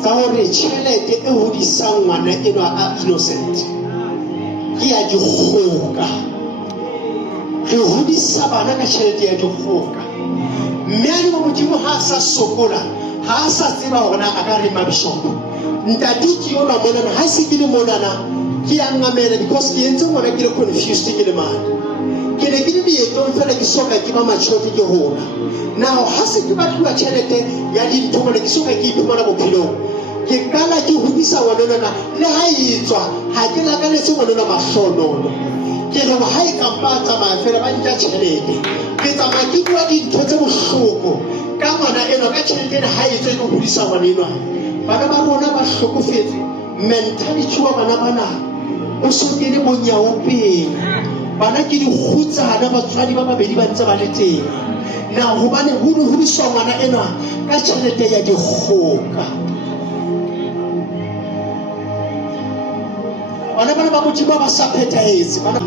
tsa hore tjhelete e hodisang ngwana enwa a innocent ke ya dikgoka. Re hodisa bana ka tjhelete ya dikgoka. Mme a mo Modimo ha sa sokola, ha sa tseba hore na a ka rema bishop. Ntate ke yona mona ha se ke le monana ke ya ngamela because ke entse ngwana ke le confused ke le mane. Ke ne ke le dietong fela ke soka ke ba machote ke hola. Now ha se ke batluwa tjhelete ya dintho mona ke soka ke iphumana bophelong. Ke kala ke hodisa ngwanona le ha itswa ha ke lakaletse ngwanona mahlonono. Ke re ha e ka ba tsamaya fela ba ditja tjhelete. Ke tsamaya ke bua dintho tse bohloko ka ngwana eno ka tjhelete ha itswa ke hodisa ngwana enwa. Bana ba rona ba hlokofetse mentality wa bana bana o so ke le monyaho pele. Bana ke dikgutsana batswadi ba babedi ba ntse ba le teng. Na hobane ho hodiswa ngwana enwa ka tjhelete ya dikgoka. Bana ba Modimo ba sa phethahetse bana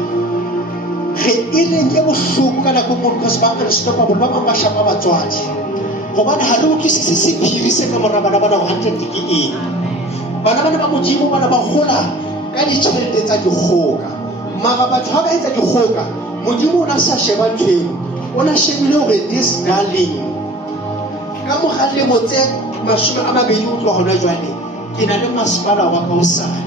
re ileng ke bohloko ka nako mo because ba ka stopa ba bang ba shapa batswadi hobane ha re utlwisise sephiri se ka mora bana bana 100 ke eng. Bana ba Modimo bana ba gola ka ditjhelete tsa dikgoka. Mara batho ba etsa dikgoka Modimo o na sa sheba ntweng, o na shebile hore this darling ka mogale motse 20 o tloga hona jwale ke na le masepala wa ka o sane,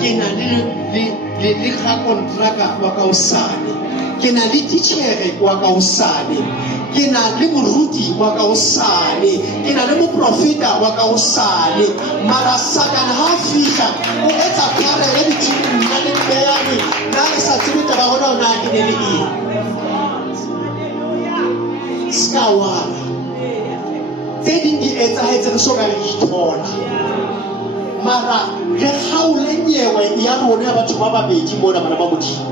ke na le contractor wa ka o sane, ke na le teacher wa ka o sane, ke na le moruti wa ka o sane, ke na le moprofeta wa ka o sane. Mara Satan ha fihla o etsa phare ya dithuto nna le beyane na re sa tsebe taba hona ona ke ne le eng. Skawa tse ding di etsahetse re so ka re ithola. Mara re kgaole nyewe ya rona ya batho ba babedi mona bana ba Modimo.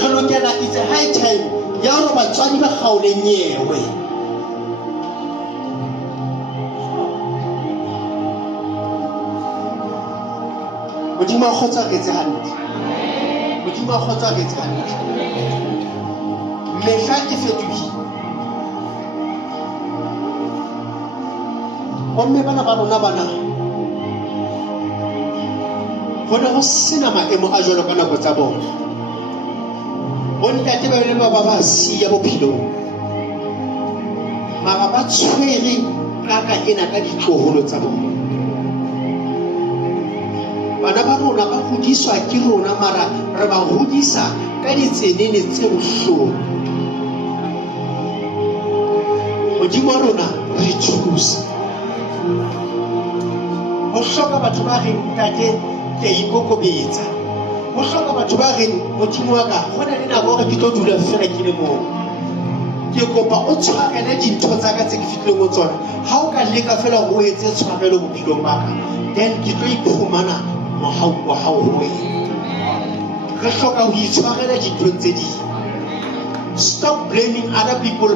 Re lokela it's a high time ya hore batswadi ba kgaole nyewe. Modimo a kgotsaketse hantle. Modimo a kgotsaketse hantle. Mehla e fetohile. Bomme bana ba rona bana ho ne ho sena maemo a jwalo ka nako tsa bona. Bontate ba le ba siya bophelong. Mara ba tshwere kaka ena ka ditloholo tsa bona. Bana ba rona ba hodiswa ke rona mara re ba hodisa ka ditsenene tse bohloko. Modimo wa rona re thusa. Ho hloka batho ba reng ntate ke ikokobetsa. Ho hloka batho ba reng Modimo wa ka hona le nako re ke tlo dula fela ke le moo. Ke kopa o tshwarele dintho tsa ka tse ke fitleng ho tsona. Ha o ka leka fela ho etse tshwarelo bophelong ba ka, then ke tlo iphumana mohau wa hao ho wena. Re hloka ho itshwarela dintho tse ding. Stop blaming other people.